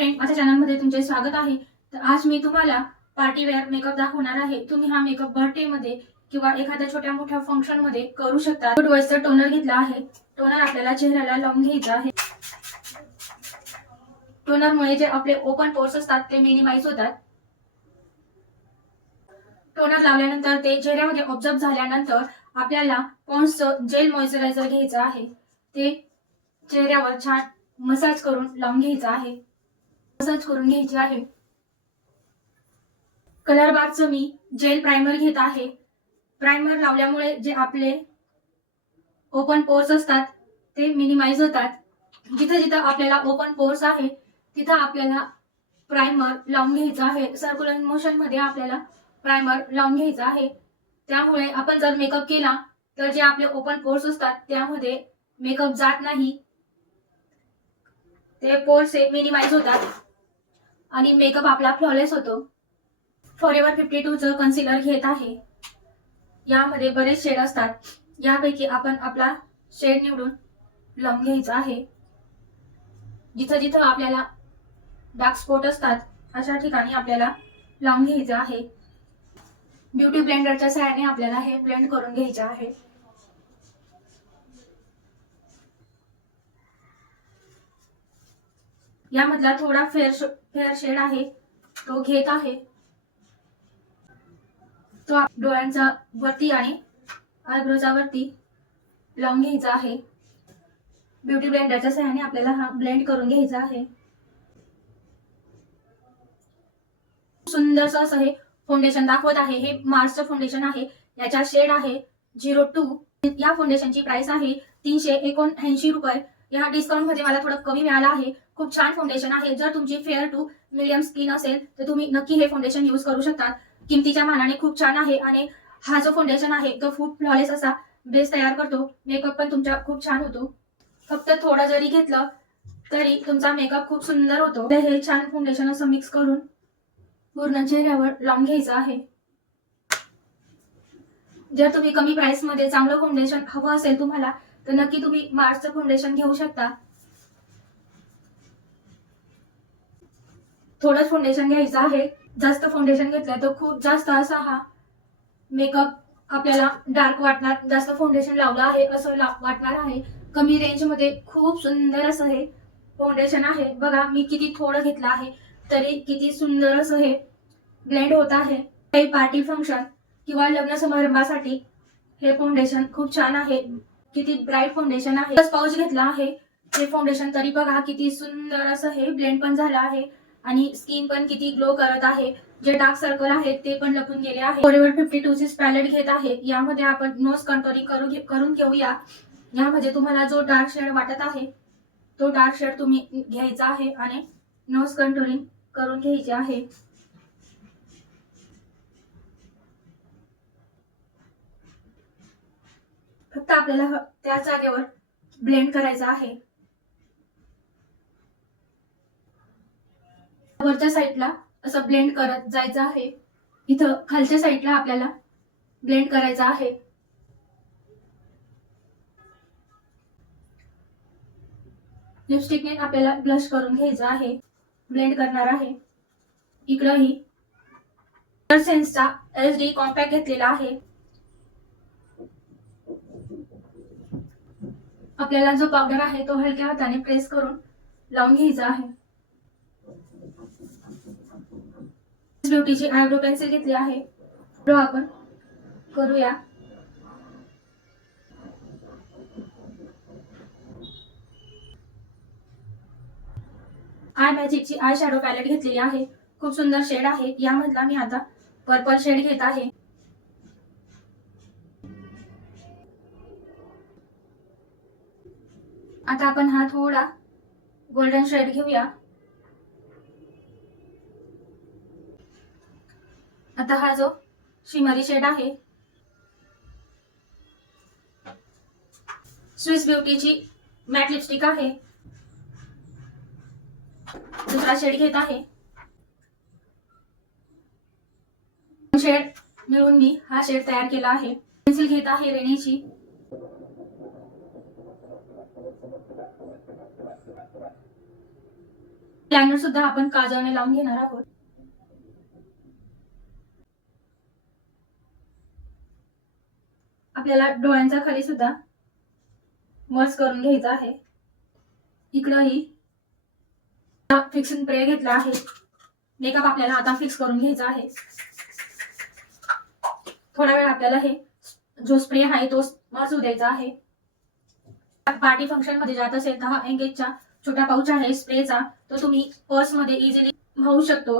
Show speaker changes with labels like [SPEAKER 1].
[SPEAKER 1] Friend माझ्या चॅनलमध्ये तुमचे स्वागत आहे. तर आज मी तुम्हाला पार्टी वेअर मेकअप दाखवणार आहे. तुम्ही हा मेकअप बर्थडे मध्ये किंवा एखाद्या छोट्या मोठ्या फंक्शनमध्ये करू शकता. गुड वॉइसचा टोनर घेतला आहे. टोनर आपल्याला चेहऱ्याला लावून घ्यायचा आहे. टोनरमुळे जे आपले ओपन पोर्स असतात ते मिनिमाइज होतात. टोनर लावल्यानंतर ते चेहऱ्यामध्ये ऑब्झर्व झाल्यानंतर आपल्याला पॉन्ड्सचं जेल मॉइश्चरायझर घ्यायचं आहे. ते चेहऱ्यावर छान मसाज करून लावून घ्यायचं आहे. मसाज करून घ्यायची आहे. कलर बारचं मी जेल प्राइमर घेत आहे. प्राइमर लावल्यामुळे जे आपले ओपन पोर्स असतात ते मिनिमाइज होतात. जिथं जिथं आपल्याला ओपन पोर्स आहे तिथं आपल्याला प्राइमर लावून घ्यायचं आहे. सर्क्युलर मोशनमध्ये आपल्याला प्रायमर लावून घ्यायचं आहे. त्यामुळे आपण जर मेकअप केला तर जे आपले ओपन पोर्स असतात त्यामध्ये मेकअप जात नाही. ते पोर्स मिनिमाइज होतात. आणि मेकअप आपला फ्लॉलेस होतो. फॉर एव्हर फिफ्टी टूचं कन्सिलर घेत आहे. यामध्ये बरेच शेड असतात. यापैकी आपण आपला शेड निवडून लावून घ्यायचा आहे. जिथं जिथं आपल्याला डार्क स्पॉट असतात अशा ठिकाणी आपल्याला लावून घ्यायचं आहे. ब्युटी ब्लेंडरच्या सहाय्याने आपल्याला हे ब्लेंड करून घ्यायचं आहे. यामधला थोडा फेअर फेअर शेड आहे. तो घेत आहे. तो डोळ्यांचा वरती आणि आयब्रोचा वरती लावून घ्यायचा आहे. ब्युटी ब्लेंडरच्या सहाय्याने आपल्याला हा ब्लेंड करून घ्यायचा आहे. सुंदरसं असं हे फाउंडेशन दाखवत आहे. हे मार्सचं फाउंडेशन आहे. याचा शेड आहे. झिरो टू या फाउंडेशनची प्राइस आहे तीनशे एकोणऐंशी रुपये. या डिस्काउंटमध्ये मला थोडं कमी मिळालं आहे. खूप छान फाउंडेशन आहे. जर तुमची फेअर टू मिडियम स्किन असेल तर तुम्ही नक्की हे फाउंडेशन यूज करू शकता किमतीच्या मानाने खूप छान आहे आणि हा जो फाउंडेशन आहे तो खूप फ्लॉलेस असा बेस तयार करतो. मेकअप पण तुमचा खूप छान होतो. फक्त थोडं जरी घेतलं तरी तुमचा मेकअप खूप सुंदर होतो. तर हे छान फाउंडेशन असं मिक्स करून पूर्ण चेहऱ्यावर लावून घ्यायचं आहे. जर तुम्ही कमी प्राइसमध्ये चांगलं फाउंडेशन हवं असेल तुम्हाला तर नक्की तुम्ही मार्सचं फाउंडेशन घेऊ शकता. थोडंच फाउंडेशन घ्यायचं आहे. जास्त फाउंडेशन घेतलं तर खूप जास्त असा हा मेकअप आपल्याला डार्क वाटणार जास्त फाउंडेशन लावलं आहे असं वाटणार आहे. कमी रेंजमध्ये खूप सुंदर असं हे फाउंडेशन आहे. बघा मी किती थोडं घेतलं आहे तरी किती सुंदर असं हे ब्लेंड होत आहे. काही पार्टी फंक्शन किंवा लग्न समारंभासाठी हे फाउंडेशन खूप छान आहे. किती ब्राईट फाउंडेशन आहे. पाऊच घेतला आहे. हे फाउंडेशन तरी बघा किती सुंदर असं हे ब्लेंड पण झालं आहे. आणि स्किन पण किती ग्लो करत आहे. जे डार्क सर्कल आहेत ते पण लपून गेले आहे. फॉरेवर फिफ्टी टू ची पॅलेट घेत आहे. यामध्ये आपण नोज कंट्रोलिंग करू करून घेऊया. यामध्ये तुम्हाला जो डार्क शेड वाटत आहे तो डार्क शेड तुम्ही घ्यायचा आहे आणि नोज कंट्रोलिंग करून घ्यायचे आहे. फक्त आपल्याला त्या जागेवर ब्लेंड करायचं आहे. वरच्या साईडला असं ब्लेंड करत जायचं आहे. इथं खालच्या साईडला आपल्याला ब्लेंड करायचं आहे. लिपस्टिकने आपल्याला ब्लश करून घ्यायचं आहे. ब्लेंड करणार आहे. इकडंही. सेन्सचा एच डी कॉम्पॅक्ट घेतलेला आहे. आपल्याला जो पावडर आहे तो हलक्या हाताने प्रेस करून लावून घ्यायचा आहे. ब्युटीची आयब्रो पेन्सिल घेतली आहे. ड्रॉ आपण करूया. आय मॅजिकची आय शॅडो पॅलेट घेतलेली आहे. खूप सुंदर शेड आहे. यामधला मी आता पर्पल शेड घेत आहे. आता आपण हा थोडा गोल्डन शेड घेऊया. आता हा जो शिमरी शेड आहे स्विस ब्युटीची मॅट लिपस्टिक आहे. दुसरा शेड घेत आहे. शेड मिळून मी हा शेड तयार केला आहे. पेन्सिल घेत आहे रेणीची. लायनर सुद्धा आपण काजळने लावून घेणार आहोत. आपल्याला डोळ्यांच्या खाली सुद्धा मर्ज करून घ्यायचा आहे. इकडंही फिक्सिंग प्रे घेतला आहे. मेकअप आपल्याला आता फिक्स करून घ्यायचा आहे. थोडा वेळ आपल्याला हे जो स्प्रे आहे तो मस्त होऊ द्यायचा आहे. पार्टी फंक्शनमध्ये जात असेल तर हा एंगेजचा छोटा पाऊच आहे स्प्रेचा तो तुम्ही पर्समध्ये इझिली वाहू शकतो.